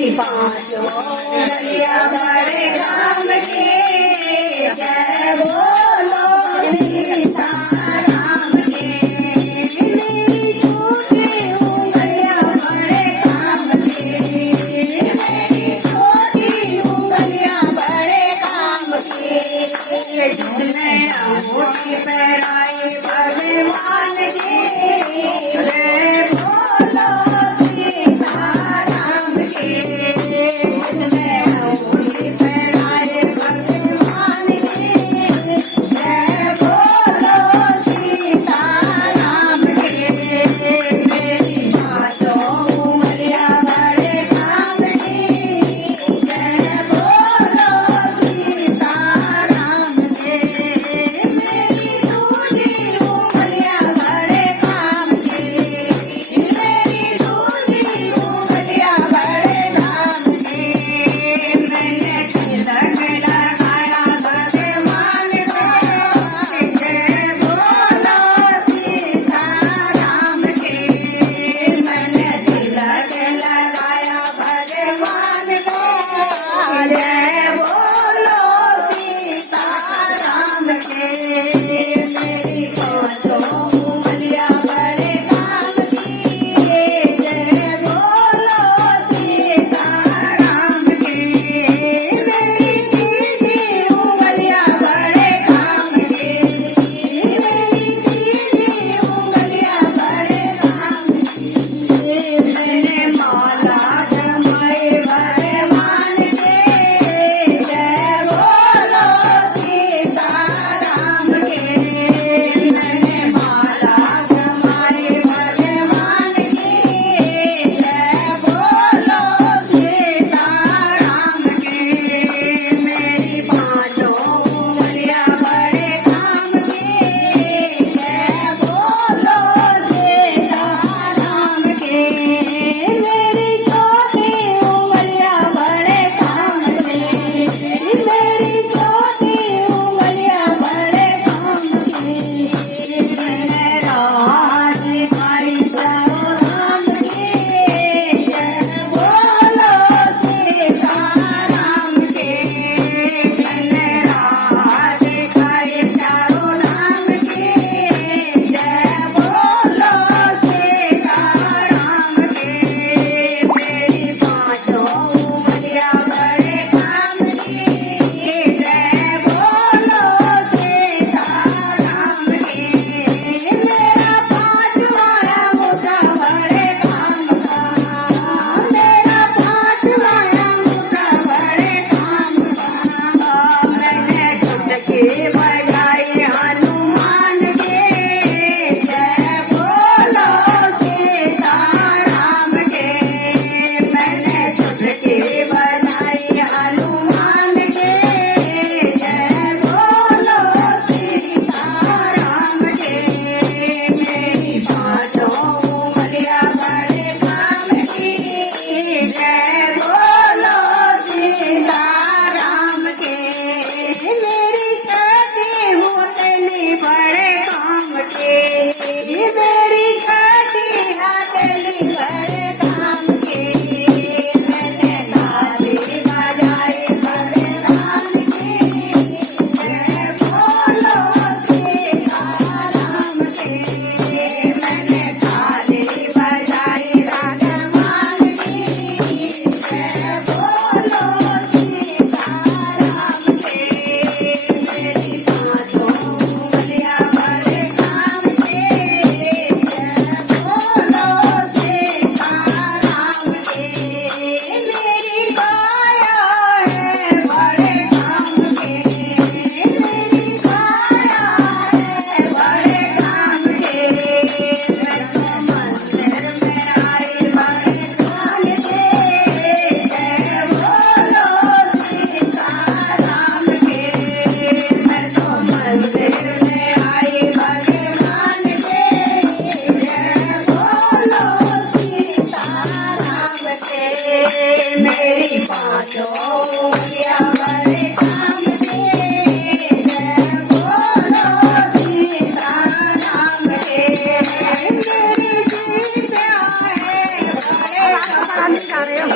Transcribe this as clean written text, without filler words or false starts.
मेरी पाँचों उंगलियां बड़े काम के जय बोलो सीताराम के मेरी छोटी उंगलियां बड़े काम के मेरी छोटी उंगलियां बड़े काम के जिसने अंगूठी पहनाई भगवान की जय बोलो सीताराम के जिसने अंगूठी पहनाई भगवान की जय बोलो सीताराम के मेरी पाँचों उंगलियां बड़े काम की जय बोलो सीताराम के मेरी दूजी उंगलियां बड़े काम की मेरी दूजी उंगलियां बड़े काम की मैंने तिलक लगाया भगवान को जय बोलो सीताराम के मैंने तिलक लगाया भगवान को जय बोलो सीताराम के मेरी पाँचों उंगलियां बड़े काम की जय बोलो सीताराम के मेरी तीजी उंगलियां बड़े काम की मेरी तीजी उंगलियां बड़े काम की मैंने माला जमाई भगवान के जय बोलो सीताराम के मैंने माला जमाई भगवान की जय बोलो सीताराम के मेरी पाँचों उंगलियां बड़े काम की जय बोलो सीताराम के मेरी छोटी उंगलियां बड़े काम की मेरी छोटी उंगलियां बड़े काम की मैंने राज मारी चारों धाम की जय बोलो सीताराम के मैंने राज मारी चारों धाम की जय बोलो सीताराम के मेरी पाँचों उंगलियां बड़े काम की जय बोलो सीताराम के मेरा पाँचवा अंगूठा बड़े काम का मेरा पाँचवा अंगूठा बड़े काम का मैंने चुटकी बजाई हनुमान के जय बोलो सीताराम के मैंने चुटकी बजाई हनुमान के जय बोलो सीताराम के मेरी पाँचों उंगलियां बड़े काम की जय बोलो सीताराम के मेरी छठी हथेली बड़े काम के मेरी छठी हथेली बड़े काम के मैंने ताली बजाई भगवान की जय बोलो सीताराम के मैंने ताली बजाई भगवान की जय बोलो सीताराम के मेरी पाँचों उंगलियां बड़े काम के जय बोलो सीताराम के मेरी काया है बड़े काम के मेरी काया है बड़े काम के मैं तो मंदिर में आई भगवान के जय बोलो सीताराम के मैं तो मंदिर में आई भगवान के जय बोलो सीताराम के मेरी पाँचों उंगलियां बड़े काम के जय बोलो सीताराम के मेरी जी प्यारे